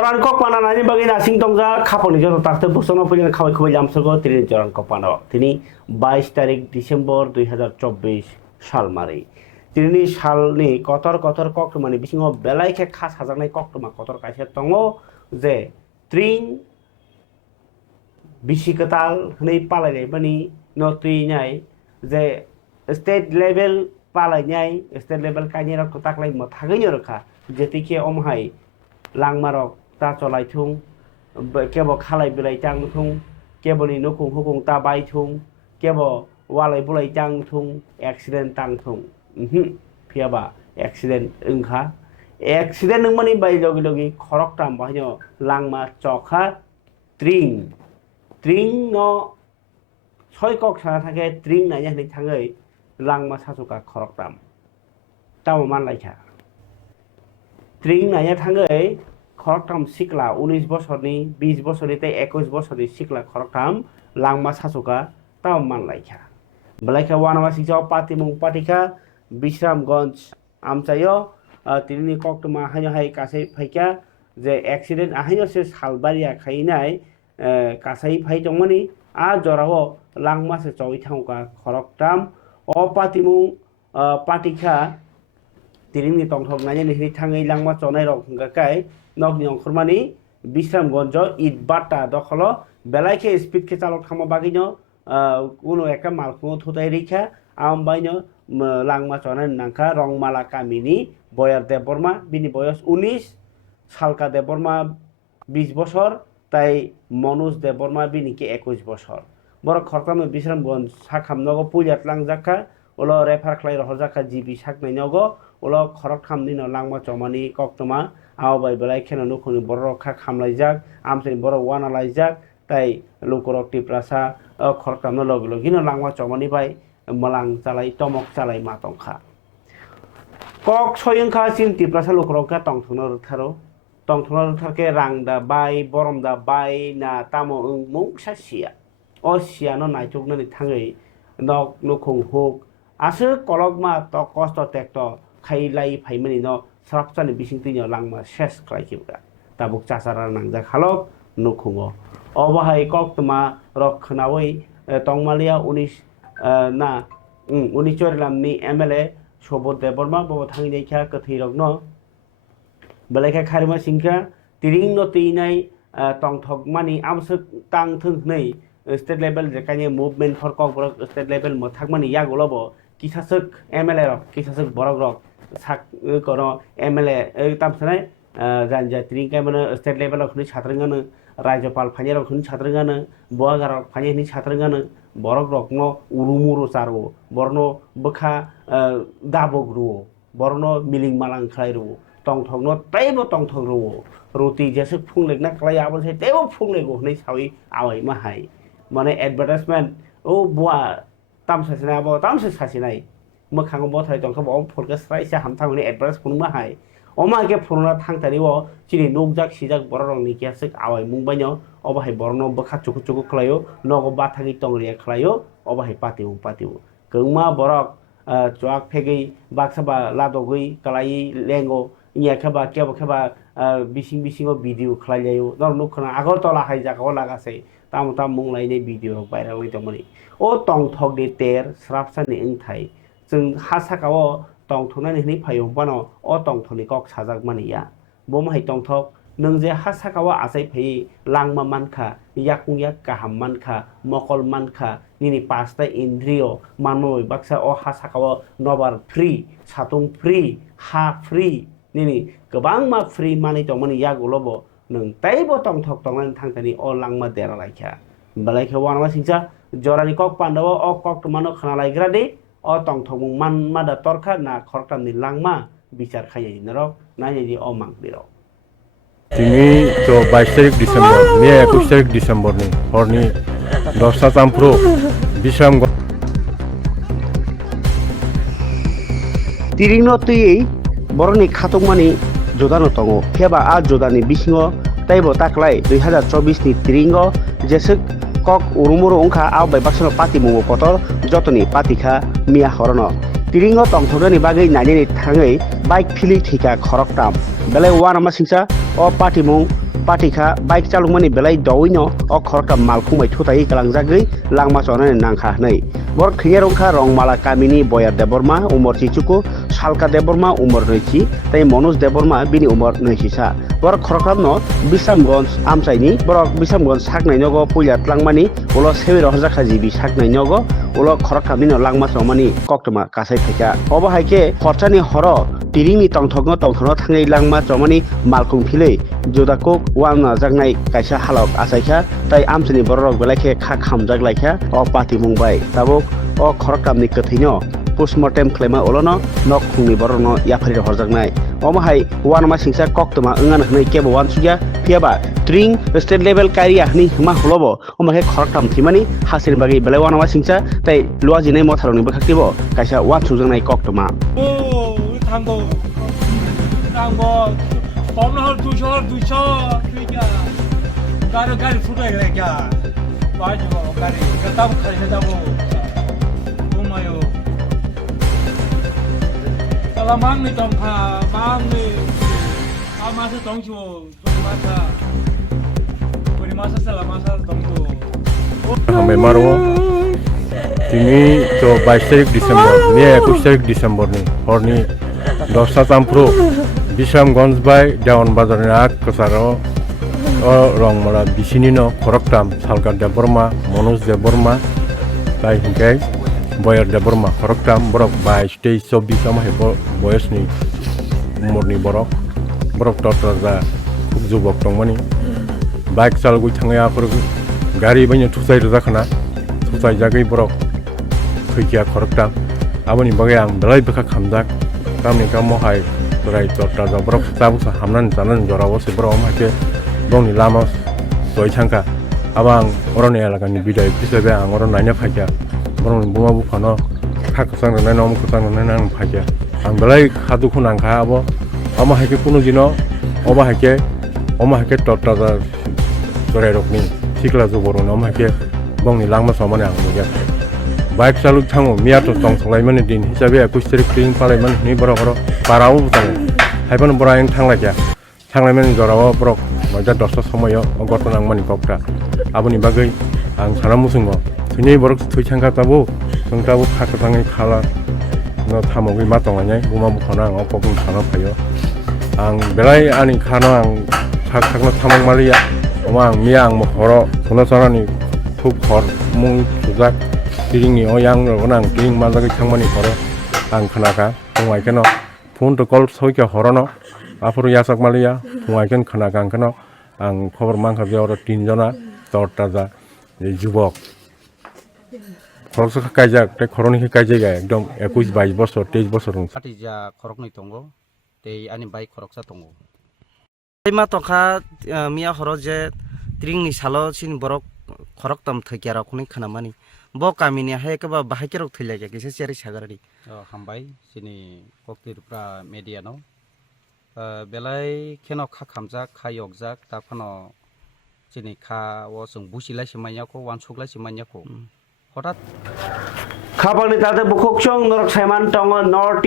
Joran kok mana nani bagi nasing tongja kaponi joto takte busono punya kawai kawai jam sego tini joran kok mana tini 22 तारिख Desember 2024 साल मारी tini साल ni kotor kok mani bisingo belai ke khas hajangnai kok ma kotor kaisa tongo je tring bisikatal nei palai bani no tri nyai je state level palai nyai state level kanye rok taklai mo thagai rokha jetike omhai langmarok ta cholai thung kebo khalai bilai chang thung kebo ni nokung hukung ta bai thung kebo walai bulai chang thung accident tang thung phiaba accident engkha accident nungmani bai logi logi Khoroktham bahino langma chokha tring no choi kok sana thake tring na ya ni thangai langma sasuka Khoroktham tamo man laikha tring na ya thangai Khoroktham sikla 19 bosorni 20 bosorni tei 21 bosorni sikla Khoroktham langma sasuka tamo man laikha belaika wanama sikjao patimung patika Bisramganj amchayo tini koktoma hayo hai kasai phaika je accident ahayo se salbaria khainai kasai phai tongmani a jorao langma se choi thangka Khoroktham o patimung patika tini tongthok nai ni thangai langma chonai rok hingkai nok ni Khormani Bisramganj Itbata dokholo belaike speed ke chalok thama bagino কোনো একটা মালকুমো থুতাই রেখা আমবাইনো langma chonai nangka rongmala kamini boyar deborma bini boyos 19 salka deborma 20 বছর তাই Manoj Debbarma bini ke 21 বছর বড় Khoroktham Bisramganj sakhamnogo puljat langjaka ulo refer khlai rohjaka jibi saknainogo ulo Khoroktham nino langma chomani koktoma aobai belai kheno nukhuni boro rokha khamlaijak amsani boro wanalaijak tai lukorok tiprasa Khoroktham no logi logino langma chomani bai malang chalai tomok chalai matongkha kok soyongkha sin tiprasa lukorokha tongthongno tharo tongthongno thake rangda bai boromda bai na tamo mung sasia o siano naichukno ni thangai nok nukhung huk asu kolokma to kosto tekto khailai phaimani no srapchani bisingtino langma ses khlaikibra tabuk chasara nangjak halok nukhungo obahai koktoma rok khnawi tongmalia 19 na 19 chorilamni MLA Sobot Deborma bo thangi kha kathai rokno belaika kharima singkha tiring no tinai tongthokmani amsuk tang thungnei state level jekane movement for kokbrok state level mo thakmani yagulobo kisasuk MLA rok kisasuk borok rok sak kono MLA tamsanai janja tiring kamano state level rok ni chatrangano Rajapal phanye rok ni chatrangano boagar rok phanye ni chatrangano borok rok no urumuru charo borno bokha dabogru borno miling malang khlairu tongthok no taibo tongthok ru roti jesuk phunglek na klai abon sai taibo phunglek go nei sawi awai ma hai mane advertisement o bua tamsa sina bo tamsa sasinai mokhang bo thai tongkha bo phulka srai sa hamthang ni advertise phunma hai oma ke phunna thangtani wo chini nokjak sijak borong ni kyasik awai mungbaino obahai borno bokha chuku chuku khlayo nogo bathagi tongriya khlayo obahai patiu kengma borok chuak phegei baksaba ladogui kalai lengo inya khaba khaba bisingo video khlailayo nor nukhna Agartala hai jagao lagase tam munglai nei video viral oi tomani o tongthok de ter srapsani ingthai jeng hasakao tongthonani ni phayong bano o tongthoni kok sajak maniya bomhai tongthok nung je hasakao asai phei langma mankha yakungyak kaham mankha mokol mankha nini pasta indriyo manoi baksa o hasakao nobar free satung free ha free nini Kwbangma free mani tongmani yagulobo nung taibo tongthok tonglan thangtani o langma dera laikha belaika wanama singsa jorani kok pandawo o kok tumano khnalaigradi o tongthok man mada torkha na Khoroktham ni langma bichar khayai narok naji o mangdirok Tini to 22 tarik Desember, Mei 21 tarik Desember ni, horni 10 tampro, Bisramganj. Tiring no tui boroni khatokmani jodano tongo, pheba a jodani bisingo taibo taklai 2024 ni Tringo jesuk kok urumuru ongkha a bai baksano patimungo kotor jotoni patikha mia horono. Tiringo tongthokni bagui nani thangai bike phili thika Khoroktham belai wanama singsa o patimung patika bike chalungmani belai dawino o Khoroktham malkhungbai thutai kalangjagui langma chonani nangkha hnai bor khingye rongkha rongmala kamini boyar deborma umor chichuku salka deborma umor 2 tei Manoj deborma bini umor 2 sa bor Khoroktham no Bisamgonj amchaini borok Bisamgonj saknai nogo puila tlangmani ulo sebir hojaka jibi saknai nogo ulo Khoroktham ni langma chomani koktoma kasai thaika obo haike horchani horo tiringni tongthokno thangai langma chomani malkhung philei jodakok wangna jagnai kaisa halok asaikha tai amchini borok belakhe kha khamjak laikha o pati mungbai tabuk o Khoroktham ni kathino postmortem claima olono nok khungni borokno yafari horjaknai omahai wanama singsa koktoma ungan hnai kebo wansuya phiaba tring state level kairia hni hma hlobo omake Khoroktham thimani hasir bagi belai wanama singsa tai luajinai motharoni bakaktibo kaisa wansujangnai koktoma Thangwi Bomna hal dusha kya gari futai le kya bajo gari katam khane dabo umayo salamang ni tongkha bang ni amasa tongchu masa masa salamasa tongchu hame maro tini to 22 tarik Desember me 21 tarik Desember ni horni 10 tampro Bisamgonj bai Daun Bazar ni ak kasaro o rongmala bisini no Khoroktham salka deborma Manoj deborma tai HINKHA boyar deborma Khoroktham borok 22 tei 24 ama hebo boyos ni umurni borok totra khub jubok tongmani bike chalgui thangya por gari baino thusai rakhana thusai jagai borok thaikia Khoroktham aboni bagai ang belai bekha khamjak tamni kamo hai Torai totra borok sabusa hamnan janan jorawo se borok make bongni lama doi changka abang oroni elagani bidai pisebe ang oron nanya phakya borong buma bu phano khakasang na nom kusang na nang phakya ang belai khadu khunang kha abo ama hake kuno dino oba hake totra torai rokni sikla ju borong nom hake bongni langma somane ang mugia bike চালক থাঙ্গো মিয়াটো টং সলাইমানি দিন হিসাবে 21 তারিখ ক্লিং পালাইমান নি বড় পারাও বুতাং হাইবান বড় আইন থাंलायमानि जराव बरक मजा 10 समय गतन आंमानि कक्टा आबनि बागै आं साना मुसुंगो थुनि बरक थुइसांखा ताबो जोंताबो खाखथाङै खाला न थामगै मातंगाय बुमा बुखना आं पकन साना फायो आं बेलाय आनि खानो आं खाखथांनो थामग मालिया अमा आं मिया आं मखरो सुना सानानि खुब खर मुं सुजाक tiringni oyang ronang tiring mazagi thangmani horo ang khanaka tungaiken phone to call soika horono afuru yasak malia tungaiken khanaka ang kano ang khobor mangkha bioro tinjona torta ja jubok khoroksa kaijak te khoroni kaijega ekdom 21 22 বছর 23 বছর Ati ja khorokni tongo tei ani bai khoroksa tongo ma tokha mia horo je tring ni salo sin borok Khoroktham thaikyara khuni khanamani bo kamini haike ba bahakerok thailaja kise cheri sagarari hambai sini koktir pra media no belai kheno kha khamjak khayokjak taphano sini kha wo sung busilai simanya ko wansuklai simanya ko hotat Khapangni tate bukhokchong norok saiman tong North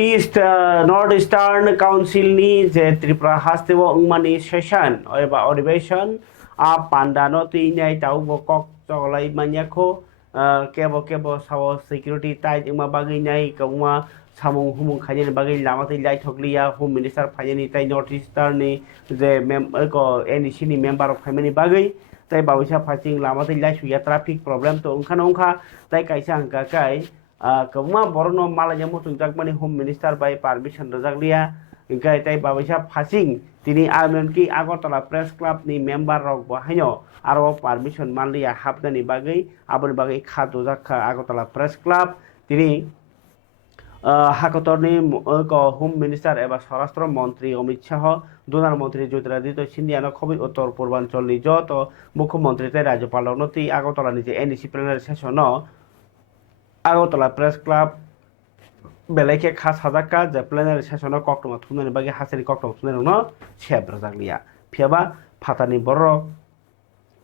Eastern Council ni je Tripura hastewo ungmani session oba ଅଧିবেশন a pandano tinai tau bokok cholai manyako kebo sawo security tight ima bagi nai kauma samung humung khajeni bagi lamati lai thokliya home minister phajeni tai North Eastern ni je ko NEC ni member of family bagi tai bawisa phaching lamati lai suya traffic problem to ungkha tai kaisa angka kai kauma borno malaya mutung jakmani home minister by permission rajakliya ingkai tai bawisa phaching tini AMIT Agartala Press Club ni member rok bahaino aro permission manliya hapnani bagai aboni bagai khado jakha Agartala Press Club tini hakotorni ko home minister eba স্বরাষ্ট্র মন্ত্রী Amit Shah donor মন্ত্রী জ্যোতিরাদিত্য সিন্ধিয়ানো খবর উত্তর পূর্বাঞ্চল নি যত মুখ্যমন্ত্রী তে রাজ্যপাল নতি আগরতলা নি যে NEC plenary session Agartala press club बेलायखे खास हाजाका जे प्लेनारि सेसनाव कक्टमा थुमनानि बागै हासिनि कक्टमा थुमनानि न सेब्रा जागलिया फियाबा फातानि बरक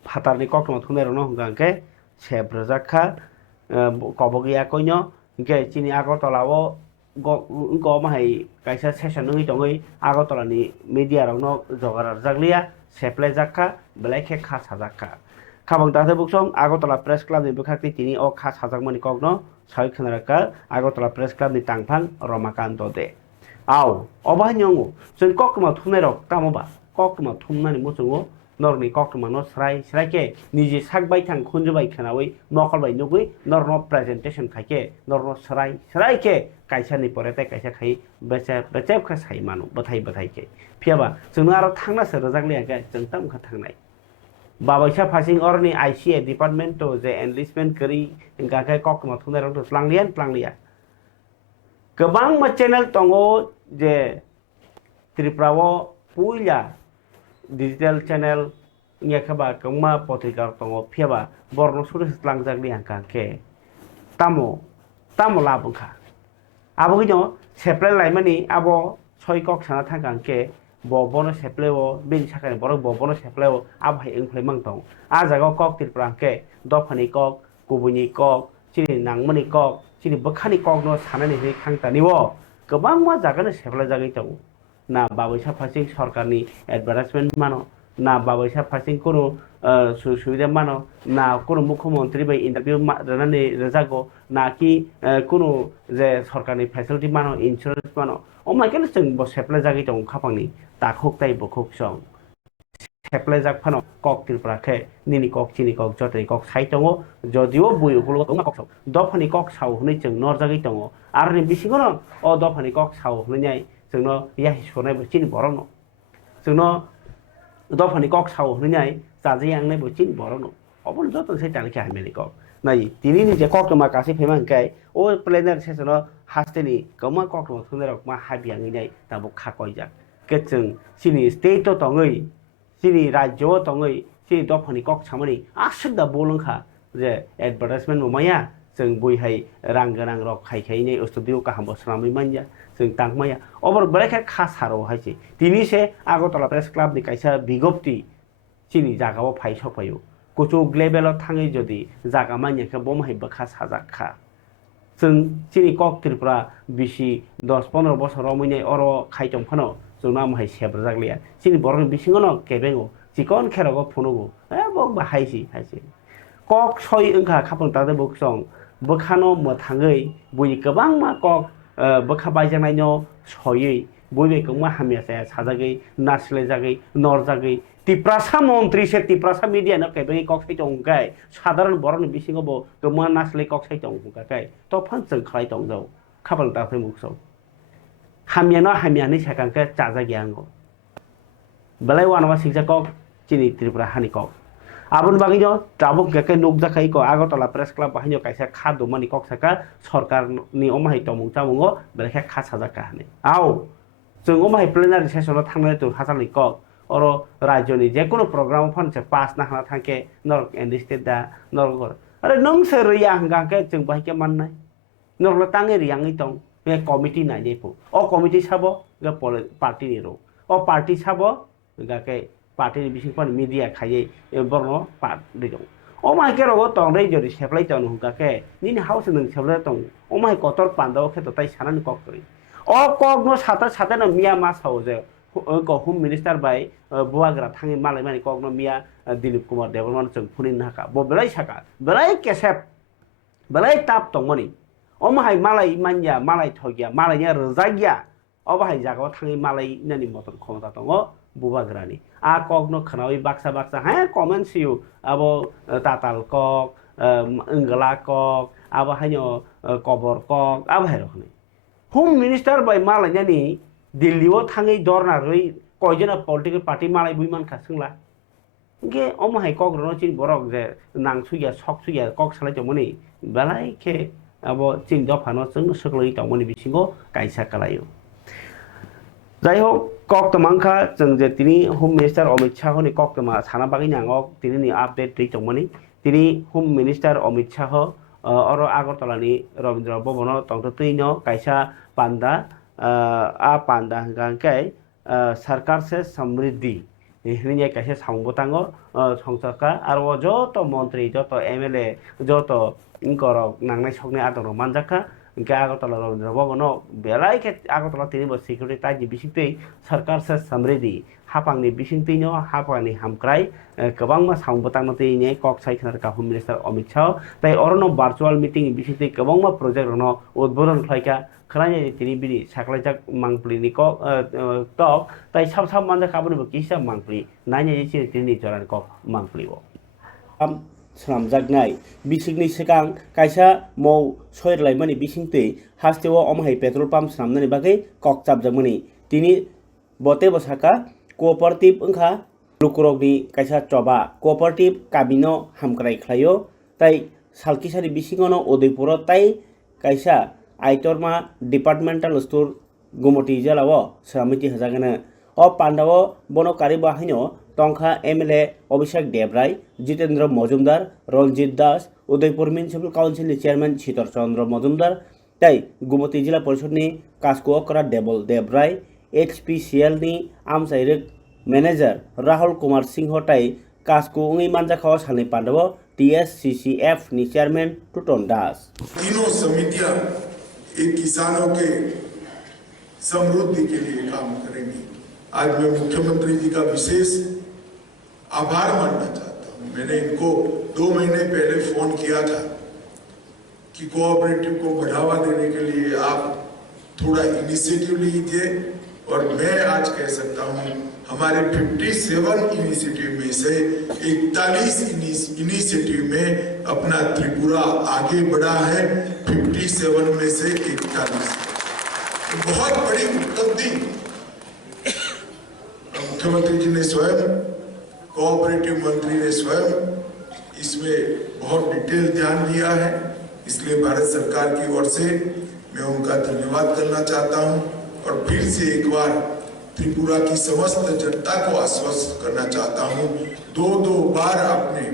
फातानि कक्टमा थुमनानि न हंगांके सेब्रा जाखा कबगिया कइनो इंके चिनि आगरतलाओ गमाहाय कायसा सेसन नङै दङै आगरतलानि मिडिया रंनो जगार जागलिया seple jakha belai khe kha sajakha khabang ta buksong Agartala Press Club ni bukhakti tini o kha sajakmani kokno sai khonaraka Agartala Press Club ni tangphang Ramakanto de aw obanyongo jeng kokma thumnerok tamoba kokma thumnani muchungo norni kokma no srai ke nije sakbai thang khunjubai khanawi nokolbai nugui norno presentation khaike norno srai ke kaisa ni porete kaisa khai becep kha sai manu bathai ke phiaba jengno aro thangna se rojakle ga jeng tam kha thangnai babaisa phasing orni ICA department to je enlistment kari ga kai kokma thumnerok to planglia Kwbangma channel tongo je Tripurao puila digital channel nyakaba kongma potrika tongo phiaba borno suru slangjak ni angka ke tamo labungkha abo gino seple laimani abo soikok sana thangkang ke bobono sepleo bin sakani borok bobono sepleo abhai engflai mangtong a jaga kok Tripura ke dofani kok kubuni kok chini nangmani kok chini bakhani kok no sanani he khangtani wo Kwbangma jagano seple jagai tongo na babaisa phasing sarkarni advertisement mano na babaisa phasing kono সুবিধা মানো না কোনো মুখ্যমন্ত্রী বা interview রানানি রেজাগো না কি কোনো যে সরকারনি ফেসিলিটি মানো ইন্স্যুরেন্স মানো ও মাইকেল जों ब सेप्लाय जागै दं खापांनि दाखोक ताइ बखोक सं सेप्लाय जाग फानो कक तिरफ्राखे निनि कक चिनि कक जतै कक साइ दङ जदिও बुयुगुलो दङ कक दफानि कक साव हनै जों नर जागै दङ आरो नि बिसिगनो अ दफानि कक साव हनैनाय जोंनो याहि सनाय चिनि बरनो जोंनो दफानि कक साव हनैनाय जाजै आंनाय बचिन बरनो अबन जतन सै तालके हामेनि कक नाय तिनि नि जे कक मा कासि फेमांकाय ओ प्लेनार सेसनो हास्टेनि कमा कक मा थुनेरक मा हाबियांगैनाय दाबो खाकयजा केचों सिनि स्टेट तङै सिनि राज्य तङै सिनि दफानि कक सामनि आसुदा बोलंखा जे एडभार्टाइजमेन्ट ममाया जों बयहाय रां गोनां रक खायखायनै स्टुडियो गाहाम बसरामै मानजा जों तांमाया अबर बरेखा खासारो हायसे तिनिसे आगरतला प्रेस क्लाब नि कायसा बिगप्ति सिनि जागाव फाइ सफायो कुचुक लेभेलाव थाङै जदि जागा मानिखा बमहाय बखा साजाखा जों सिनि कक त्रिपुरा बिसि 10-15 बছराव मैनै अर खायजों फानो जोंना माहाय सेब्रा जागलिया सिनि बरनि बिसिङनो केबेङो चिकन खेरागो फुनुगो ए बक बाहायसि कक सय ओंखा खापन तादे बक्सं बखानो मथाङै बुइ गोबांमा कक बखा बायजानायनो सयै बयबे गोमा हामिया जाया साजागै नासले जागै नर जागै तिप्रासा मन्त्रि से तिप्रासा मिडिया न केबेङै कक सै दंगाय साधारण बरनि बिसिङबो गोमा नासले कक सै दंगाय तो फान जों खाय दंजौ खापल ताफै मुक्सौ हामियानो हामियानि साकांके चाजा गियांगो बलाय वानवा सिंजा कक चिनि त्रिपुरा हानि कक आबुन बागिनो ताबुक गेके नुक जाखाय को आगरतला प्रेस क्लब बाहायनो कायसा खादो मानि कक साका सरकारनि अमाहाय तमुं तामुङो बेलेखा खा साजाका हानि आव जों अमाहाय प्लेनारि सेसनाव थांनाय तो हाजारनि कक और राज्यनि जेकुनु प्रग्राम फनसे पास ना हाना थांके नर एन्डिस्टेट दा नरगर अरे नों सोर रिया हंगाके जों बाहायके माननाय नरल ताङै रियाङै दं बे कमिटि नायजेफो अ कमिटि साबो गे पार्टी निरो अ पार्टी साबो गाके पार्टी नि बिसिं पान मीडिया खायै बरनो पार्टी दं अ माइके रगो तंरै जरि सेप्लाय तन हुगाके निनि हाउस नों सेप्लाय तं अ माइ कतर पान्दाव खेतो ताइ सानानि कक करि अ कक नो साता न मिया मासाव जे को होम मिनिस्टार बाय बुवाग्रा थाङै मालाय मानि कक नो मिया दिलीप कुमार देवबर्मन जों फुनि नाका ब बेलाय साका बेलाय केसेप बेलाय ताप तंमनि अ माहाय मालाय मानया मालाय थगिया मालायनिया रजागिया अ बाहाय जागाव थाङै मालाय नानि मतन खमता दङ बुवाग्रानि आ कक नो खनावै बाक्सा हा कमेन्ट सियु अब ताताल कक अंगला कक अब हायनो कबर कक अब हायरखनि होम मिनिस्टार बाय मालायनि दिल्लीयाव थाङै दरनारै कयजना पलिटिकल पार्टी मालाय बुइमान खासंला गे अमाहाय कक रनो चिन बरक जे नांसुया सकसुया कक सालाय तमनि बेलाय के अब चिन दफानो जों सकलै तमनि बिसिङो कायसा कालायो जाय हो कक्तमांखा जों जे तिनि होम मिनिस्टार अमित शाह नि कक्तमा साना बागै नांगक तिनि नि आपडेट दै तमनि तिनि होम मिनिस्टार अमित शाह और आगरतलानि रवीन्द्र भवन तंगतैनो कायसा पांडा आ पांडा हंगांकाय सरकार से समृद्धि हिनिया कायसा सामबोतांगो संसका आरो जत मंत्री जत एमएलए जत इंकर नांनाय सकनाय आदर मानजाखा इनके आगरतला रबनो बेलाय के आगरतला तिनी बो सिकिउरिटी ताजि बिसिंगतै सरकार से समृद्धि हापांनि बिसिंगतैनो हापांनि हामक्राय kwbangma samung botangmatwi ne kok sai khnar Home Minister AMIT Shah tai orono virtual meeting bisingai kwbangma project rono udboron khlaika khlai tini bini saklaijak mangpli ni kok tok tai sab manja kaboni bo kisa mangpli naini chi tini joran kok mangpli bo slamjaknai bisingni sikang kaisa mau soirlaimani bisingtwi hasteo omhai petrol pump slamnani bagai kok chapjakmani tini bote bosaka cooperative wngkha lukurokni kaisa choba cooperative kabino hamkrai khlaio tai salkisari bisingono udaipuro tai kaisa aitorma departmental store gumoti jalao samiti hajagana o pandao bono kariba haino tongkha MLA Abhishek Debrai Jitendra Mojumdar Ranjit Das Udaipur Municipal Council ni chairman Shitor Chandra Mojumdar tai gumoti jila porishod ni kasko kora Debrai HPCL ni amsairek manager Rahul Kumar Singh tai kasko ungi manja khawa salni pandao TSCCF ni chairman Tuton Das तीनों समितियां एक किसानों के समृद्धि के लिए काम करेंगी। आज मैं मुख्यमंत्री जी का विशेष आभार मानना चाहता हूं। मैंने इनको 2 महीने पहले फोन किया था कि कोऑपरेटिव को बढ़ावा देने के लिए आप थोड़ा इनिशिएटिव लीजिए और मैं आज कह सकता हूं हमारे 57 इनिशिएटिव में से 41 इनिशिएटिव में अपना त्रिपुरा आगे बढ़ा है। 57 में से 41 बहुत बड़ी उपलब्धि। मुख्यमंत्री जी ने स्वयं कोऑपरेटिव मंत्री ने स्वयं इसमें बहुत डिटेल ध्यान दिया है, इसलिए भारत सरकार की ओर से मैं उनका धन्यवाद करना चाहता हूं और फिर से एक बार त्रिपुरा की समस्त जनता को आश्वस्त करना चाहता हूं। 2 बार आपने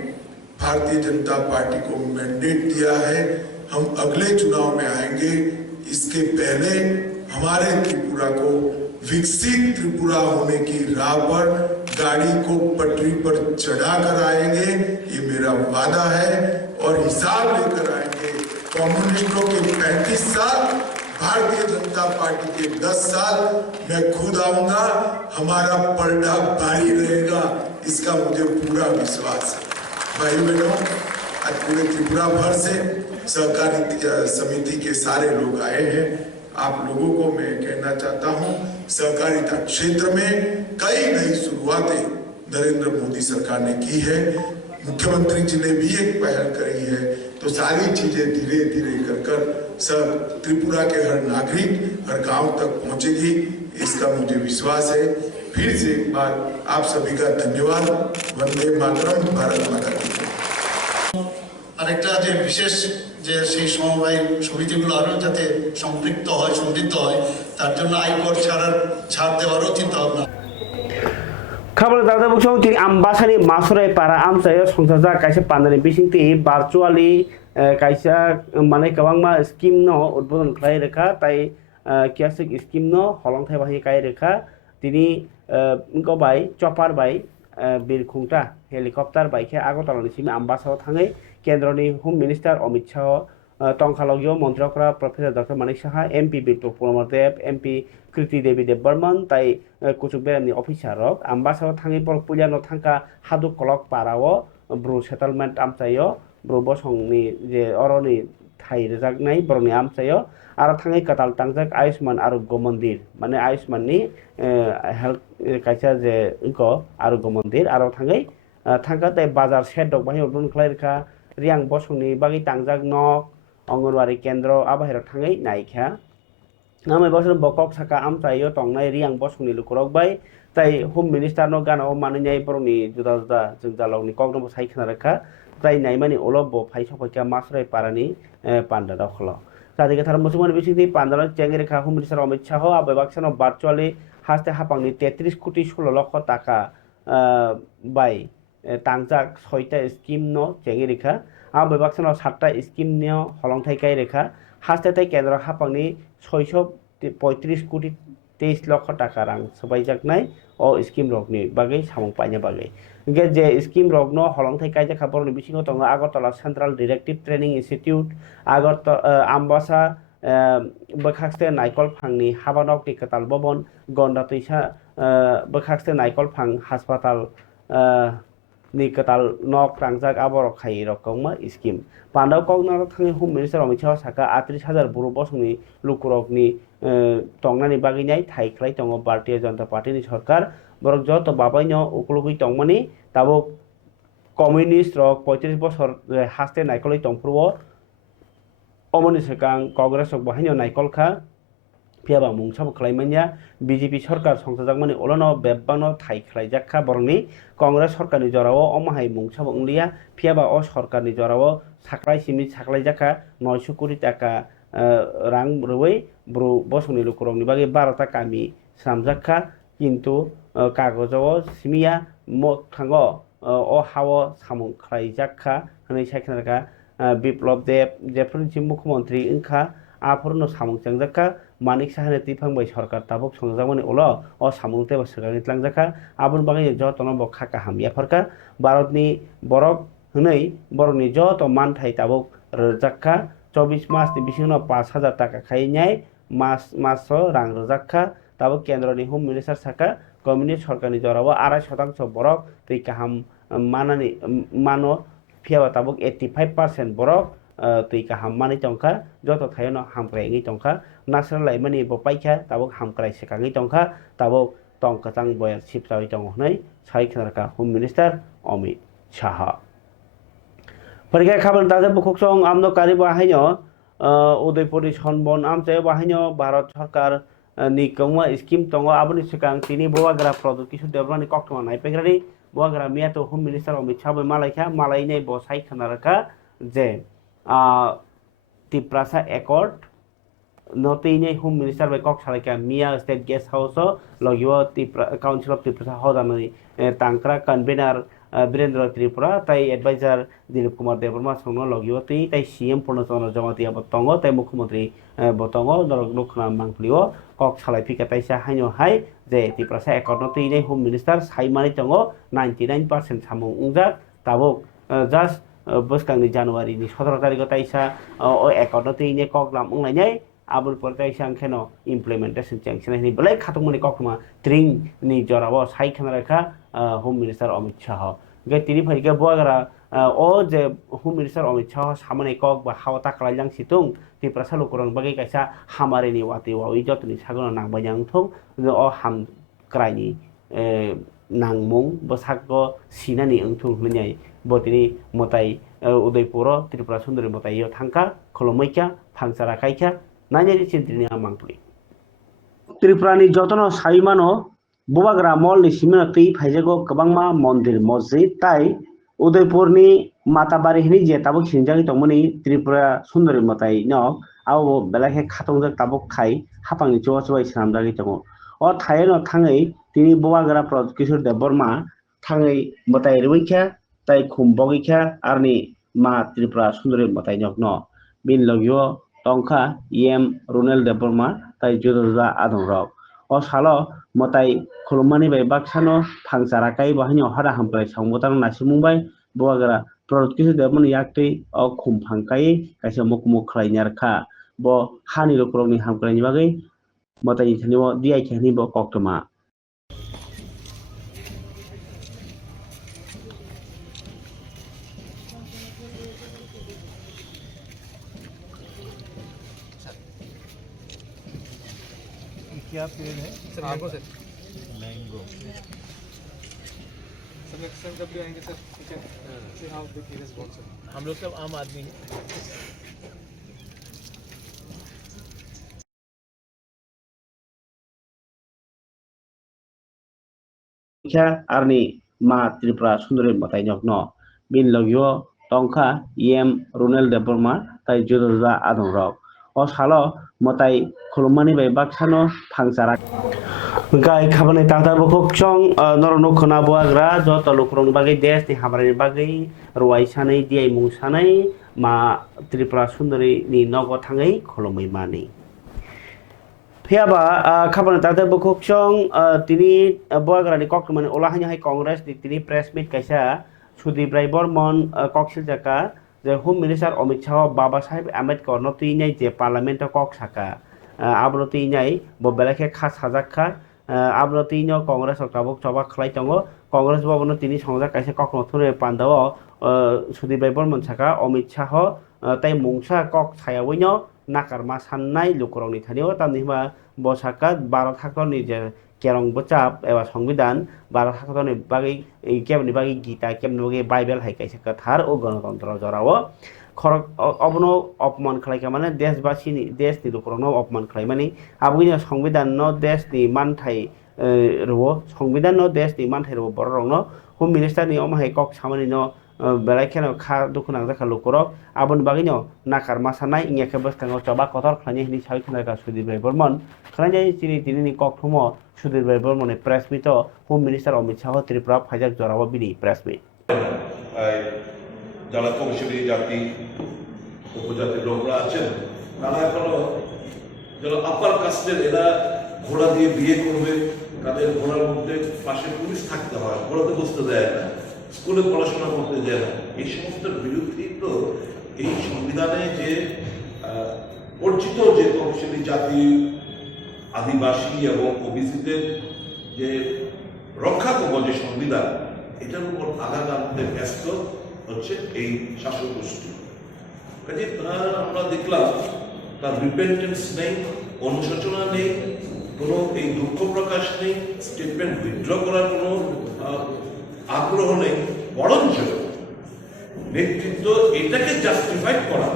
भारतीय जनता पार्टी को मैंडेट दिया है, हम अगले चुनाव में आएंगे। इसके पहले हमारे त्रिपुरा को विकसित त्रिपुरा होने की राह पर गाड़ी को पटरी पर चढ़ा कर आएंगे, ये मेरा वादा है और हिसाब लेकर आएंगे। कम्युनिस्टों के 35 साल, भारतीय जनता पार्टी के 10 साल, मैं खुद आऊंगा, हमारा पलड़ा भारी रहेगा, इसका मुझे पूरा विश्वास है। भाई बहनों, आज पूरे त्रिपुरा भर से सहकारी समिति के सारे लोग आए हैं। आप लोगों को मैं कहना चाहता हूं, सहकारिता क्षेत्र में कई नई शुरुआतें नरेंद्र मोदी सरकार ने की है। मुख्यमंत्री जी ने भी एक पहल करी है, तो सारी चीजें धीरे धीरे कर सब त्रिपुरा के हर नागरिक हर गांव तक पहुंचेगी, इसका मुझे विश्वास है। फिर से एक बार आप सभी का धन्यवाद। वंदे मातरम, भारत माता की जय। আরেকটা যে বিশেষ যে সেই সমবায় সমিতিগুলো আরও যাতে সম্পৃক্ত হয় সমৃদ্ধ হয় তার জন্য আয়কর ছাড় দেওয়ারও চিন্তা ভাবনা। खबर दादा बुक्सों ती आम्बासानि मासुराय पारा आमसायो संसाजा काइसे पान्दानि बिसिंति भार्चुअली काइसा माने kwbangma स्कीम नो उद्बोधन खालाय रेखा ताई कियासिक स्कीम नो हलंथाय बाहि काय रेखा तिनी इनको बाय चपार बाय बिरखुंटा हेलिकप्टार बायखे आगरतलानि सिम आम्बासायाव थाङै केन्द्रनि होम मिनिस्टार अमित शाह टंखालगियो मन्त्रिफोरा professor doctor Manik Saha MP Biplab Kumar Deb MP Kriti Devi Deb Barman ताई कुचुक बेरामनि अफिसार आम्बासायाव थाङै बर पुलियानो थांका हादु कलक पाराव ब्रु सेटलमेंट आमसायो ब्रु बसंनि जे अरनि थाइ रजाकनाय बरनि आमसायो आरो थाङै कताल तांजाक आयुष्मान आरोग्य मन्दिर माने आयुष्माननि हेल्थ काइसा जे इको आरोग्य मन्दिर आरो थाङै थांका ताई बाजार सेट दक बाहि उद्बोधन खालायरखा रियां बसंनि बागै तांजाक नक अंगनवाड़ी केंद्र आबाहिर थाङै नायखा नामै बसर बकक साका आमसायो तंनाय रियां बसंनि लुकुरक बाय ताई होम मिनिस्टार नो गानाव मानिनाय बरनि जुदा जुदा जों जालावनि कगनबो सायखना रखा ताई नायमानि ओलब फाइसो फाइका मासराय पारानि पान्डा दखल सादि गथार मुसुमान बिसिंति पान्डानो चेंगि रेखा होम मिनिस्टार अमित शाह आबे बाक्सानो भार्चुअली हास्ते हापांनि 33 कोटी 16 लक्ष टाका बाय तांजाक 6टा स्कीम नो चेंगि रेखा आबे बाक्सानो 7टा स्कीम नो हलंथाय काय रेखा हास्ते केन्द्र हापांनि 635 कोटी 23 लक्ष टाका रां सबायजाकनाय ओ स्कीम रकनि बागै सामुं पाइना बागै गे जे स्कीम रकनो हलंथाय कायजा खाबरनि बिसिङाव दङ Agartala central directive training institute Agartala Ambassa bokhaste naikol phangni habanok ni katal bobon gonda tuisa bokhaste naikol phang hospital ni katal nok tangjak aborok khai rokongma scheme pandau kongna thangni home minister Amit Shah saka 38,000 buru bosungni lukurokni tongnani baginai thai khlai tongo Bharatiya Janata Party ni sarkar borok joto babaino ukulugui tongmani tabuk communist rok 35 বছর haste naikoloi tongpuro omoni sekang congress rok bahaino naikolkha phiaba mungsabo khlaimanya BJP sarkar songsajakmani olono bebbangno thai khlaijakha borokni congress sarkarni jorao omahai mungsabo unglia phiaba o sarkarni jorao saklai simi saklaijakha 900 কোটি টাকা rang rwei bro bosungni lukurokni bagi 12ta kami samjakha কিন্তু কাগজও সিমিয়া mock থাঙ্গো ও হাও সামুং খাইজাখা হनै সাইখানাকা বিপ্লব দেব जेफोरनि मुख्यमंत्री इंखा आफोरनो सामुं चंजाखा मानिक साहने तिफांबाय सरकार Tabuk संजागमनि उलो ओ सामुं तेबा सगानि tlangjakha आबुन बागै जतनो बखाका हामियाफोरका भारतनि बरक हनै बरकनि जत मानथाय Tabuk रजाखा 24 मासनि बिसिनो 5000 টাকা खाइनाय मास रां रजाखा ताबुक केन्द्रनि होम मिनिस्टार साका कम्युनिस्ट सरकारनि जराव 2.5% बरक तै काहाम मानानि मानो फियावा Tabuk 85% Barak tui kaham mani tongkha joto thayano hamkrai ngi tongkha nasra laimani bo paikha tabuk hamkrai sekangi tongkha tabuk tongkatang boya sipsawi tongo hnai sai khnarka home minister Amit Shah parikha khabar taje bukhokchong amno kari bahaino udaipuri sonbon amche bahaino bharat sarkar ni kongma scheme tongo aboni sekang tini boagra product kisu development koktoma naipegrani boagra miato home minister Amit Shah malaikha malainai bo sai khnarka je Tiprasa Accord Notine Home Minister by Kok Salaka Mia State Guest House Logio Council of Tiprasa Hodamani Tankra Convener Birendra Tripura Tai Advisor Dilip Kumar Devarma Sono Logio Tai CM Ponosono Jamatia Botongo Tai Mukhumontri Botongo Dorokna Mangplio Kok Salapika Taisa Hanyo Hai The Tiprasa Accord Notine Home Minister Saimani Tongo 99% Samung Ungjak Tabuk just boskangi January ni 17 tarikh taisa o account tine koklam unglai abul por taisa angkheno implementation changchina ni belai khatungmani kokma tring ni jorabo sai khanaraka home minister Amit Shah ge tini phaika boagara o je home minister Amit Shah samane kok ba hawata kalaijang situng ti prasalo kurang bagi kaisa hamare ni wati wawi jotni sagono nangbayang thung o ham kraini nangmung bosakko sinani engthung hnai botini motai udaipuro tripura sundari motai yo thangka kholomaikha phangchara kaikha nainari chintrini amangpuli tripurani jotono saimano bobagra mall ni simena tei phaijago kwbangma mondir mosjid tai udaipurni matabari hini je tabuk sinjagi tongmani tripura sundari motai no abo belakhe khatongjak tabuk khai hapangni chobai sanamjagi tongo o thayeno thangai tini bobagra Kishore Dev Burma thangai motai ruikha tai khumbogikha arni ma Tripura sundari motai nyokno bin logyo tongkha Runel Dev Burma tai jodoja adongrok o salo motai khulumani bai baksano phangchara kai bahanyo hada hampai sangbotang nasimungbai boagra Kishore Dev Burma yaktui o khumphangkai kaisa mukmuk khlainarkha bo hani lokrokni hamkraini bagai motai thanimo diai khani bo koktoma क्या पेड़ है sir mango sir mango sir जब भी आएंगे sir ठीक है sir how the case बोल sir हम लोग सब आम आदमी हैं arni ma Tripura sundari motai nyokno bin logyo tongkha Runel Dev Burma tai jodoja adongrok o salo motai khulumani bai baksano phangchara gai khabani tangta bokokchong norono khona boagra joto lukrong bagai desh ni habarani bagai ruai sanai diai mung sanai ma Tripura sundari ni nogo thangai khulumai mani Phiaba khabani tangta bokokchong tini boagra ni kokmani olahanya hai congress ni tini press meet kaisa Sudip Rai Bormon koksil jaka যে home minister Amit Shah বাবা সাহেব আম্বেদকর নতুইনাই যে parliament cock সাকা আবরতিনাই ববেলাকে খাস হাজাক্ষা আবরতিনো কংগ্রেস অক্টাবক চবা খালাই দङ কংগ্রেস ভবন তিনি সংযা কাইসে কখনো থুরে পান্দাও সুদীপ বর্মন সাকা অমিত শাহ তাই মুংসা cock ছায়াবৈনো নাকারমা সান্নাই লুকরংনি থানিও তামনিমা বসাকা Bharat হাকরনি যে কেরং বচাপ এবা সংবিধান ভারত হাকরনি বাগै কেমনি বাগै গীতা কেমনি বাগै বাইবেল হাই কাইসে কথার ও গণতন্ত্র জরাও খরক অবনো অপমান খালাইকা মানে দেশবাসীনি দেশনি লুকরংনো অপমান খালাই মানে আবুইনি সংবিধান ন দেশনি মানথাই রো সংবিধান ন দেশনি মানথাই রো বড়রংনো home minister ni omahai kok samani no belai kheno kha dukhunang jakha lukorok abon bagino nakar masanai ingya ke bostang choba kotor khlani hini sai khnaga Sudip Bormon khlani chini tinini kok thumo Sudip Bormon ni press meet home minister Amit Shah Tripura ফাইজাক জরাবো বিনি press meet যারা কমিশনারি জাতি উপজাতির লোকরা আছেন তারা এখনো যারা আপার কাস্টের এরা ঘোড়া দিয়ে বিয়ে করবে তাদের ঘোড়ার মধ্যে পাশে পুলিশ থাকতে হয় ঘোড়াতে বসতে দেয় না স্কুলে পড়াশোনা করতে দেয় না এই সমস্ত বিরুদ্ধেই তো এই সংবিধানে যে অর্জিত যে কমিশনারি জাতি আদিবাসী এবং ওবিসিদের যে রক্ষা করবো যে সংবিধান এটার উপর আঘাত আনতে ব্যস্ত হচ্ছে এই শাসক গোষ্ঠী কাজে আমরা দেখলাম তার রিপেন্টেন্স নেই অনুশোচনা নেই কোনো এই দুঃখ প্রকাশ নেই স্টেটমেন্ট উইথড্র করার কোনো আগ্রহ নেই বরঞ্চ নেতৃত্ব এটাকে জাস্টিফাই করা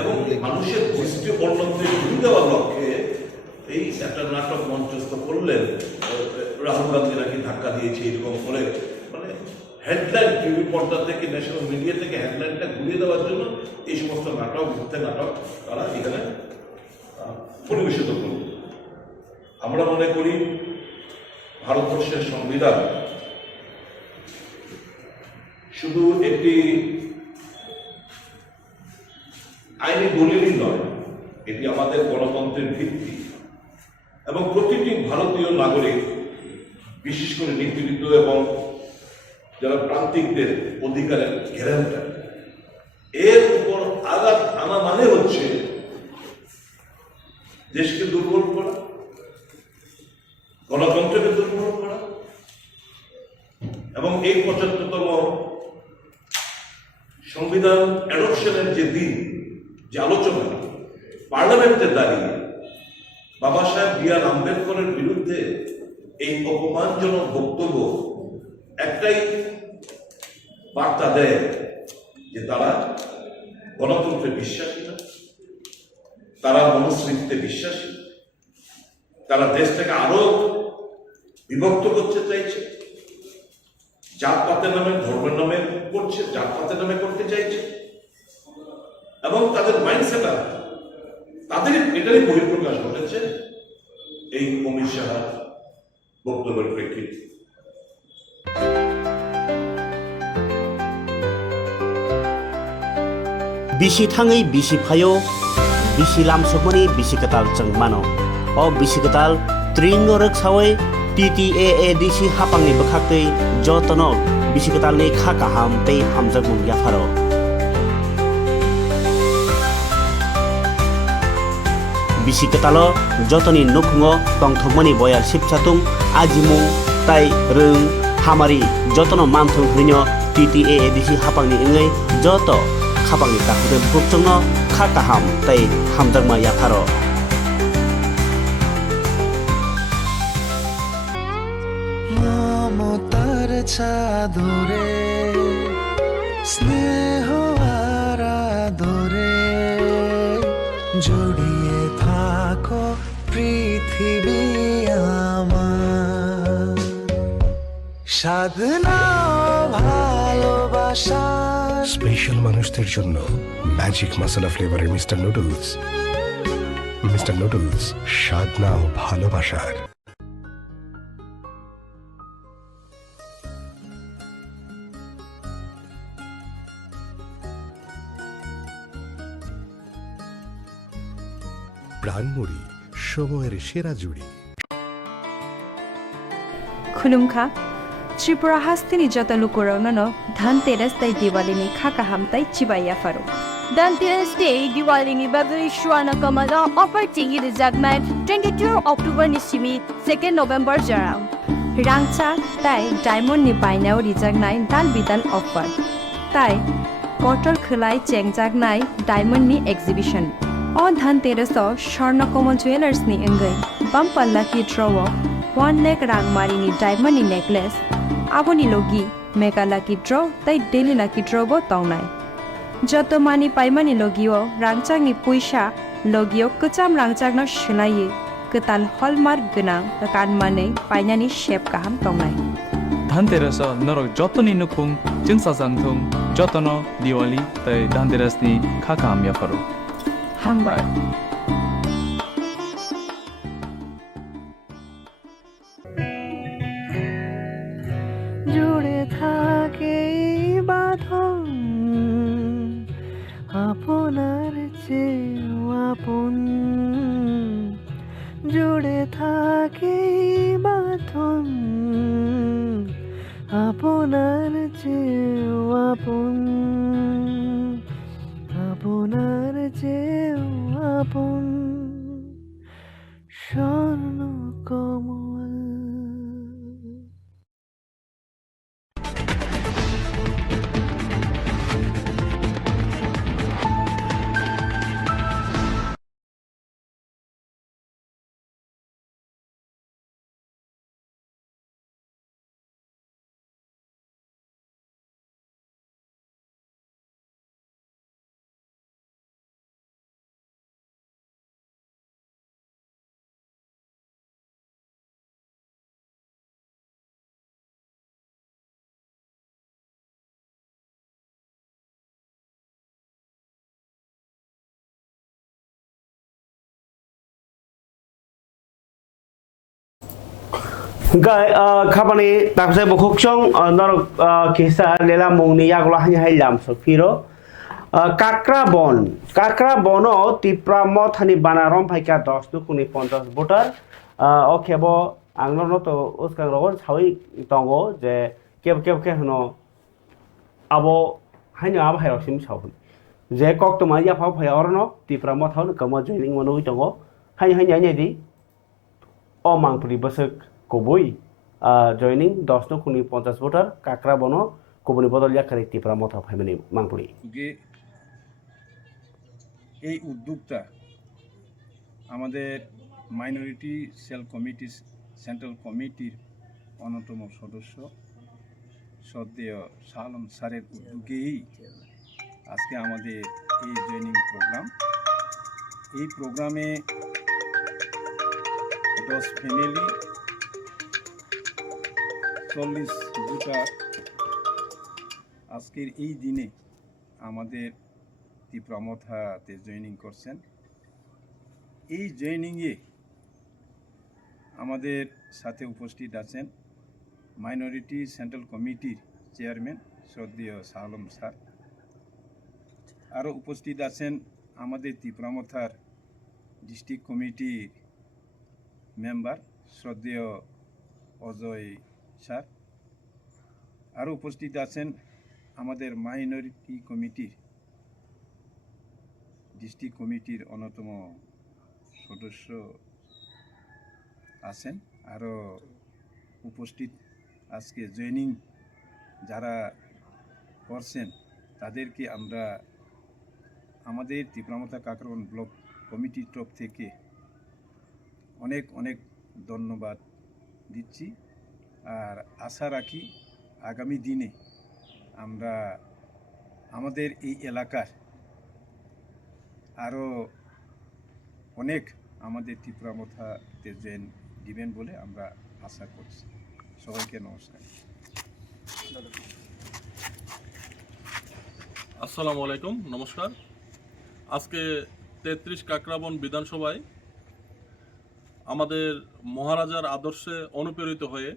এবং মানুষের দৃষ্টি অন্যত্রে ঘুরে দেওয়ার লক্ষ্যে এই একটা নাটক মঞ্চস্থ করলেন রাহুল গান্ধী নাকি ধাক্কা দিয়েছে এরকম করে মানে হেডলাইন টিভি পর্দা থেকে ন্যাশনাল মিডিয়া থেকে হেডলাইনটা ঘুরিয়ে দেওয়ার জন্য এই সমস্ত নাটক মিথ্যে নাটক তারা এখানে পরিবেশিত করল আমরা মনে করি ভারতবর্ষের সংবিধান শুধু একটি আইনি দলিলই নয় এটি আমাদের গণতন্ত্রের ভিত্তি এবং প্রতিটি ভারতীয় নাগরিক বিশেষ করে নিপীড়িত এবং যারা প্রান্তিকদের অধিকারের গ্যারান্টার এর উপর আঘাত আনা মানে হচ্ছে দেশকে দুর্বল করা গণতন্ত্রকে দুর্বল করা এবং এই ৭৫তম সংবিধান অ্যাডপশনের যে দিন যে আলোচনা পার্লামেন্টে দাঁড়িয়ে বাবা সাহেব বি.আর. আম্বেদকরের বিরুদ্ধে এই অপমানজনক বক্তব্য একটাই বার্তা দেয় যে তারা গণতন্ত্রে বিশ্বাসী না তারা মনুস্মৃতিতে বিশ্বাসী তারা দেশটাকে আরো বিভক্ত করতে চাইছে জাতপাতের নামে ধর্মের নামে করছে জাতপাতের নামে করতে চাইছে এবং তাদের মাইন্ডসেট তাদের এটারই বহিঃপ্রকাশ ঘটেছে এই অমিত শাহ বক্তব্যের প্রেক্ষিতে বিসি থাङै বিসি ফাयो বিসি लामसोकमनि बिसि कताल चंगमानो o बिसि कताल Tringo रक्सावै TTAADC हापांनि बखाक्तै जतनो बिसि कतालनि खाकाहाम तै हामजागमुं याफारो बिसि कतालो जतनि नुखुङो तंथकमनि बयाल सिपसातुं आजिमुं ताइ रों हामारि जतनो मानथुं हरिनो TTAADC हापांनि इंगै जतो खापांनि ताखुदे बुकचंनो खाकाहाम तै हामजागमा याफारो মমতার চাদরে স্নেহ আর আদরে জড়িয়ে থাকো পৃথিবী আমার সাধনা ভালোবাসা স্পেশাল মানুষদের জন্য ম্যাজিক মশলা ফ্লেভারের মিস্টার নুডলস স্বাদ নাও ভালোবাসার প্রাণমুড়ি সময়ের সেরা জুড়ি Kwlangkha Tripura hastini jota lukurona no Dhanteras tai Diwali ni khaka hamtai chibaya faru. Dhanteras Day Diwali ni babari shuana kamala offer tingi the jagman 22 October ni simi 2 November jarang. Rangcha tai diamond ni bainao rijagnai dan bidan offer. Tai Kotor khulai chengjagnai diamond ni exhibition. On Dhanteras o Sharna Common Jewelers ni engai bumper lucky draw 1 lakh rangmari ni diamond ni necklace. Aboni logi mega lucky draw tai daily lucky draw bo tongnai. Joto mani paimani logio rangchang ni puisa logio kecham rangchang no shilai ketal hallmark gunang kan mane painani shape kaham tongnai. Dhanteras norok jotoni nukung jingsa jangthung jotono Diwali tai Dhanteras ni khaka amya faru. Hambai. জুড়ে থাকে বাঁধন আপনার চেয়েও আপন জুড়ে থাকে বাঁধন আপনার চেয়েও আপন আপনার চেয়েও আপন স্বর্ণ কমল Gai kapani takse bokokchong norok kisa lela mungni yakula hanya hailam sofiro kakra bono tipra mot hani banarom phaika 10 tu kuni 50 voter okebo anglo no to uskang ro chawi tongo je ke hono abo hanya aba hayo sim chawun je kok to ma ya phau phai orno tipra mot haun kamo joining mono tongo hanya di o mangpuri basek Koboi joining 10 kuni 50 voter kakra bono koboni bodol yakari tipra mota family mangpuri এই উদ্যোগটা আমাদের minority sell committee central কমিটির অন্যতম সদস্য সদ্যেয় শাহ আলম স্যারের উদ্যোগেই আজকে আমাদের এই জয়েনিং প্রোগ্রাম এই প্রোগ্রামে 10 ফ্যামিলি 40 ভোটার আজকের এই দিনে আমাদের ত্রিপ্রামথাতে জয়েনিং করছেন এই জয়েনিংয়ে আমাদের সাথে উপস্থিত আছেন মাইনরিটি সেন্ট্রাল কমিটির চেয়ারম্যান শ্রদ্ধেয় শাহ আলম স্যার আরও উপস্থিত আছেন আমাদের ত্রিপ্রামথার ডিস্ট্রিক্ট কমিটির মেম্বার শ্রদ্ধেয় অজয় স্যার আরও উপস্থিত আছেন আমাদের মাইনরিটি কমিটির ডিস্ট্রিক্ট কমিটির অন্যতম সদস্য আছেন আরও উপস্থিত আজকে জয়েনিং যারা করছেন তাদেরকে আমরা আমাদের ত্রিপ্রামথা কাকরাবন ব্লক কমিটির তরফ থেকে অনেক অনেক ধন্যবাদ দিচ্ছি আর আশা রাখি আগামী দিনে আমরা আমাদের এই এলাকার আরও অনেক আমাদের ত্রিপ্রামথাতে জয়েন দিবেন বলে আমরা আশা করছি সবাইকে নমস্কার আসসালামু আলাইকুম নমস্কার আজকে 33 কাকরাবন বিধানসভায় আমাদের মহারাজার আদর্শে অনুপ্রেরিত হয়ে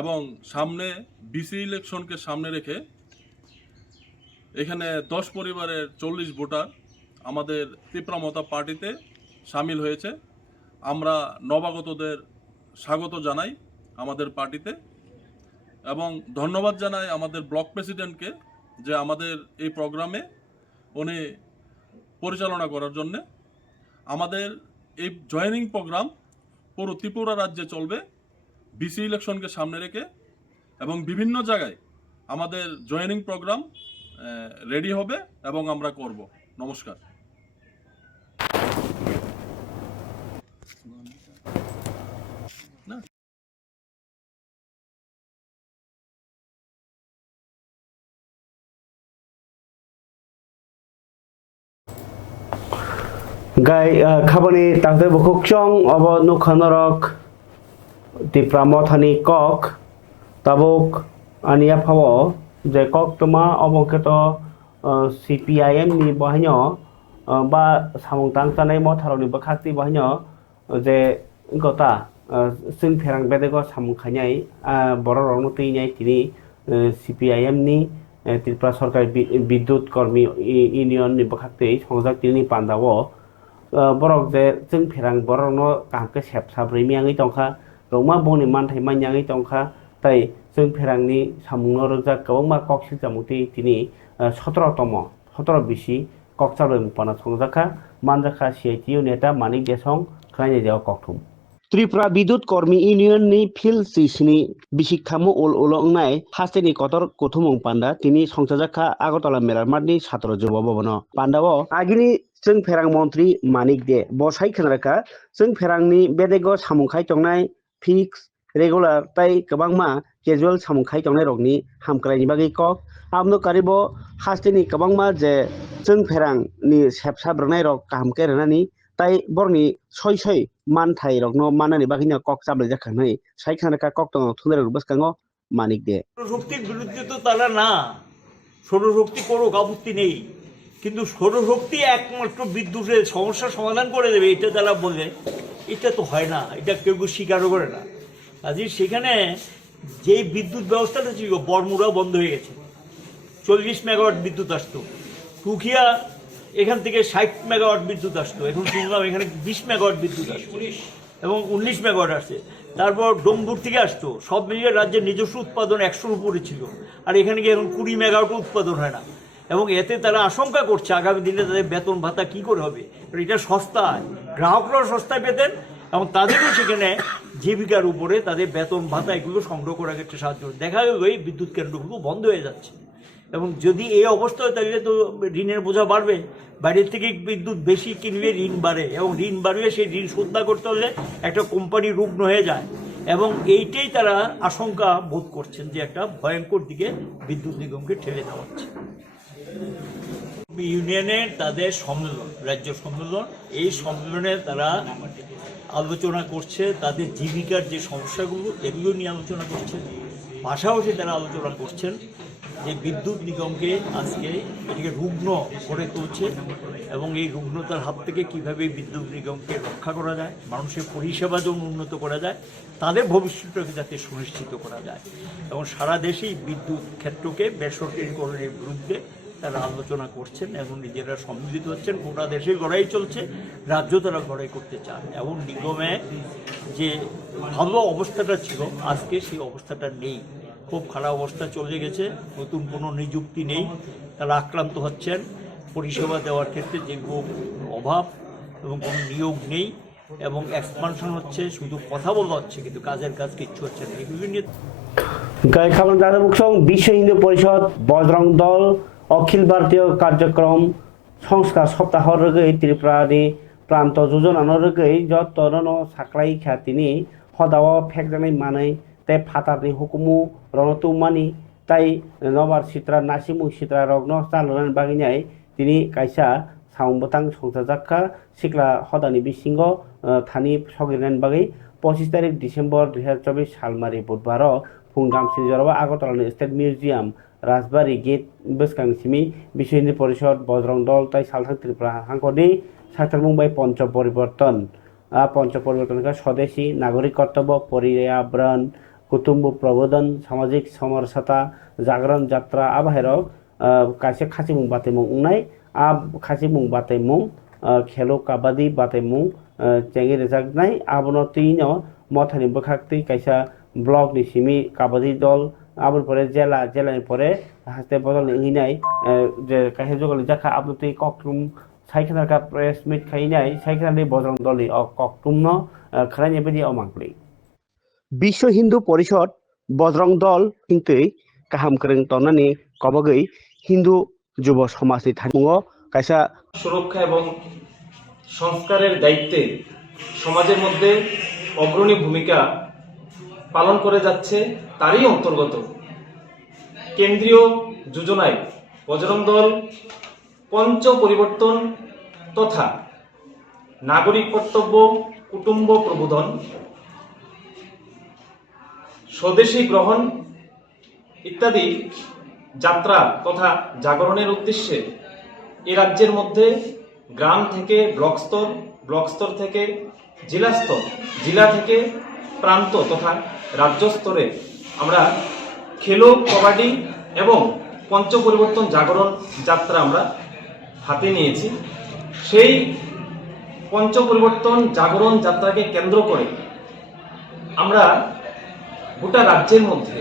এবং সামনে ডিসি ইলেকশনকে সামনে রেখে এখানে 10 পরিবারের 40 ভোটার আমাদের ত্রিপ্রামথা পার্টিতে সামিল হয়েছে আমরা নবাগতদের স্বাগত জানাই আমাদের পার্টিতে এবং ধন্যবাদ জানাই আমাদের ব্লক প্রেসিডেন্টকে যে আমাদের এই প্রোগ্রামে উনি পরিচালনা করার জন্যে। আমাদের এই জয়েনিং প্রোগ্রাম পুরো ত্রিপুরা রাজ্যে চলবে বিসি ইলেকশনকে সামনে রেখে, এবং বিভিন্ন জায়গায় আমাদের জয়েনিং প্রোগ্রাম রেডি হবে এবং আমরা করব। নমস্কার। Gai khabani tangte bukuk chong obo nukhanorok dipramo thani kok tabuk ania phawo je kok tuma obo keto CPIM ni bahanyo ba samung tang tanai mo tharoni bakhakti bahanyo je gota sing pherang bedego samung khanyai bororok no teinai tini CPIM ni Tripura Sarkar Bidyut Kormi Union ni bakhakti songjak tini pandawo borok je जों फेरां borok no kaham ke sep sabrei miangai tongkha roma boni manthai manyangai tongkha tai जों फेरांनि samung no rojak kwbangma kok siljamuti tini 17 bisi kok chabrei pana songjaka manjaka CITU neta Manik Desong khlainai jao kokthum Tripura Bidyut Kormi Union ni Phil Sisni Bisikhamu ol ongnai hasteni kotor kothumung panda tini songchajaka Agartala Merarmarni Satro Jobo Bobono pandao agini जों फेरां मन्त्रि मानिक दे बसाइ खनराखा जों फेरांनि बेदेगो सामुंखाइ तंनाय fix regular ताइ गोबांमा casual सामुंखाइ तंनाय रगनि हामक्राइनि बागै कक आमनो कारिबो हास्तेनि गोबांमा जे जों फेरांनि सेबसा ब्रनाय रग काहामके रेनानि ताइ बरनि सय मानथाइ रगनो मानानि बागैनो कक जाबले जाखानै साइ खनराखा कक तंग थुनाय रग बसकांगो मानिक दे শক্তির বিরুদ্ধে তো তারা না সৌরশক্তি করুক আপত্তি নেই কিন্তু সৌরশক্তি একমাত্র বিদ্যুতের সমস্যা সমাধান করে দেবে এটা তারা বলে এটা তো হয় না এটা কেউ স্বীকারও করে না কাজে সেখানে যেই বিদ্যুৎ ব্যবস্থাটা ছিল বর্মুরা বন্ধ হয়ে গেছে 40 মেগাওয়াট বিদ্যুৎ আসতো টুকিয়া এখান থেকে 60 মেগাওয়াট বিদ্যুৎ আসতো এখন শুনলাম এখানে 20 মেগাওয়াট বিদ্যুৎ আসতো এবং 19 মেগাওয়াট আসছে তারপর ডোমপুর থেকে আসতো সব মিলিয়ে রাজ্যের নিজস্ব উৎপাদন 100-র উপরে ছিল আর এখানে গিয়ে এখন 20 মেগাওয়াট উৎপাদন হয় না এবং এতে তারা আশঙ্কা করছে আগামী দিনে তাদের বেতন ভাতা কি করে হবে এটা সস্তায় গ্রাহকরাও সস্তায় পেতেন এবং তাদেরও সেখানে জীবিকার উপরে তাদের বেতন ভাতা এগুলো সংগ্রহ করার ক্ষেত্রে সাহায্য দেখা গেল এই বিদ্যুৎ কেন্দ্রগুলো বন্ধ হয়ে যাচ্ছে এবং যদি এই অবস্থা হয় তাহলে তো ঋণের বোঝা বাড়বে বাইরের থেকে বিদ্যুৎ বেশি কিনলে ঋণ বাড়ে এবং ঋণ বাড়লে সেই ঋণ শোধ না করতে হলে একটা কোম্পানি রুগ্ন হয়ে যায় এবং এইটাই তারা আশঙ্কা বোধ করছেন যে একটা ভয়ঙ্কর দিকে বিদ্যুৎ নিগমকে ঠেলে দেওয়া হচ্ছে ইউনিয়নের তাদের সম্মেলন রাজ্য সম্মেলন এই সম্মেলনে তারা আলোচনা করছে তাদের জীবিকার যে সমস্যাগুলো এগুলো নিয়ে আলোচনা করছেন পাশাপাশি তারা আলোচনা করছেন যে বিদ্যুৎ নিগমকে আজকে এটাকে রুগ্ন করে তুলছে এবং এই রুগ্নতার হাত থেকে কীভাবে বিদ্যুৎ নিগমকে রক্ষা করা যায় মানুষের পরিষেবা যেন উন্নত করা যায় তাদের ভবিষ্যৎটাকে যাতে সুনিশ্চিত করা যায় এবং সারা দেশেই বিদ্যুৎ ক্ষেত্রকে বেসরকারীকরণের বিরুদ্ধে তারা আলোচনা করছেন এবং নিজেরা সম্মিলিত হচ্ছেন গোটা দেশে লড়াই চলছে রাজ্য তারা লড়াই করতে চান এবং নিগমে যে ভালো অবস্থাটা ছিল আজকে সেই অবস্থাটা নেই খুব খারাপ অবস্থা চলে গেছে নতুন কোনো নিযুক্তি নেই তারা আক্রান্ত হচ্ছেন পরিষেবা দেওয়ার ক্ষেত্রে যেগুলো অভাব এবং কোনো নিয়োগ নেই এবং এক্সপানশন হচ্ছে শুধু কথা বলা হচ্ছে কিন্তু কাজের কাজ কিচ্ছু হচ্ছে না এগুলো নিয়ে খাবন দাদাবুকসং বিশ্ব হিন্দু পরিষদ বজরং দল অখিল ভারতীয় কার্যক্রম সংস্কার সপ্তাহ রগৈ ত্রিপুরাनि प्रान्त योजना रगै जतनो साख्लाइ ख्यातिनि हदाव फेकजानाय मानै ते फातारनि हुकुमु रनो थ्वimani ताइ नबार सित्रा नासिमु सित्रा रगनो चालनानै बागिनाय तिनि कायसा साउंबतां संसाजाखा सिक्ला हदानि बिसिंगो थानि सगिरनानै बागै 25 तारिख डिसेम्बर 2024 सालमारि बुधबार फुंगाम सिजरवा आगरतलानि स्टेट म्यूजियम राजबारी गेट बसकांसिमी विश्व हिंदू परिषद बजरंग दल ताइ सालथां त्रिपुरा हांखनि साथारमुंबाई पंच परिवर्तन का स्वदेशी नागरिक कर्तव्य पर्यावरण कुटुम्ब प्रबोधन सामाजिक समरसता जागरण यात्रा आबाहेरक कासे खासिमुं बातेमुं उंनाय खासिमुं बातेमुं खेलो काबादि बातेमुं चेंगि रेजाकनाय आबनो तीनो मथानि बखाक्ति कायसा ब्लक नि सिमी काबादि दल abon pore jela ni pore haste bodol hinai je kaise jogal jaka abno tei kokrum saikhanar ka press meet khainai saikhanar ni bodol doli kokrum no kharai bedi omangli বিশ্ব হিন্দু পরিষদ বজরং দল হিংতৈ কাহাম kreng tonani kobogoi হিন্দু যুব সমাজনি থামুঙ্গ কাইসা সুরক্ষা এবং সংস্কারের দায়িত্বে সমাজের মধ্যে অগ্রণী ভূমিকা পালন করে যাচ্ছে তারই অন্তর্গত কেন্দ্রীয় যোজনায় বজরং দল পঞ্চ পরিবর্তন তথা নাগরিক কর্তব্য কুটুম্ব প্রবোধন স্বদেশী গ্রহণ ইত্যাদি যাত্রা তথা জাগরণের উদ্দেশ্যে এ রাজ্যের মধ্যে গ্রাম থেকে ব্লক স্তর থেকে জেলা স্তর জেলা থেকে প্রান্ত তথা রাজ্য স্তরে আমরা খেলো কবাডি এবং পঞ্চ পরিবর্তন জাগরণ যাত্রা আমরা হাতে নিয়েছি সেই পঞ্চ পরিবর্তন জাগরণ যাত্রাকে কেন্দ্র করে আমরা গোটা রাজ্যের মধ্যে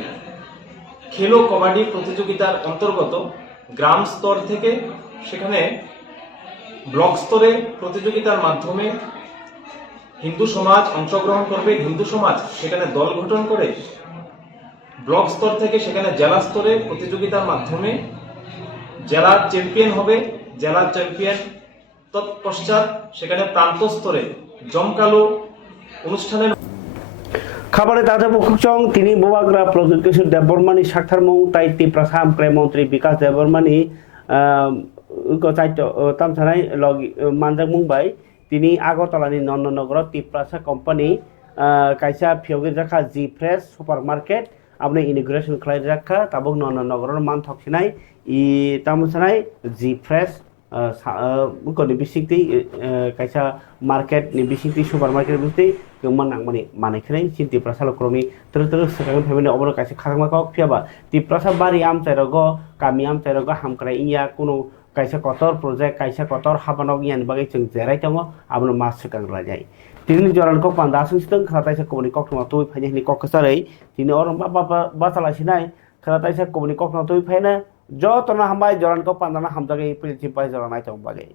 খেলো কবাডি প্রতিযোগিতার অন্তর্গত গ্রাম স্তর থেকে সেখানে ব্লক স্তরে প্রতিযোগিতার মাধ্যমে হিন্দু সমাজ অংশগ্রহণ করবে হিন্দু সমাজ সেখানে দল গঠন করে ব্লক স্তর থেকে সেখানে জেলা স্তরে প্রতিযোগিতার মাধ্যমে জেলা চ্যাম্পিয়ন হবে জেলা চ্যাম্পিয়ন তৎপশ্চাৎ সেখানে প্রান্ত স্তরে জমকালো অনুষ্ঠানের খাবারে দাদা বকুচং তিনি বোবাগ্রা প্রযুক্তি দেববর্মানি সাক্ষারমং তাইতি প্রসাম ক্রে মন্ত্রী বিকাশ দেববর্মানি তামসানাই মানজাক মুংবাই তিনি আগরতলানি নন্দনगर तिप्रासा कंपनी कायसा फियोगे जाखा जी फ्रेश सुपर मार्केट आपने इनॉग्रेशन खालाय जाखा ताबुक नन्दनगर मान थक्सिनाय इ तामसानाय जी फ्रेश मुखनि बिसिक्ति कायसा मार्केट नि बिसिक्ति सुपर मार्केट बिसिक्ति गमान नांगमानि मानेखनाय सिन तिप्रासा लक्रमि तर सकाय फेमिलि अबर कायसा खागमा कक फियाबा तिप्रासा बारि आमचायरगो गामि आमचायरगो हामक्राय इया कुनु kaisa kotor project kaisa kotor habanok yan bagai chung jerai tongo abno mas sekang rajai tini joran kok pandasung siteng khalatai sa komuni kok tuma tui phanya ni kok kasarei tini orang ba sala sinai khalatai sa komuni kok tuma tui phena jo tona hambai joran kok pandana hamjagai principal joran ai tong bagai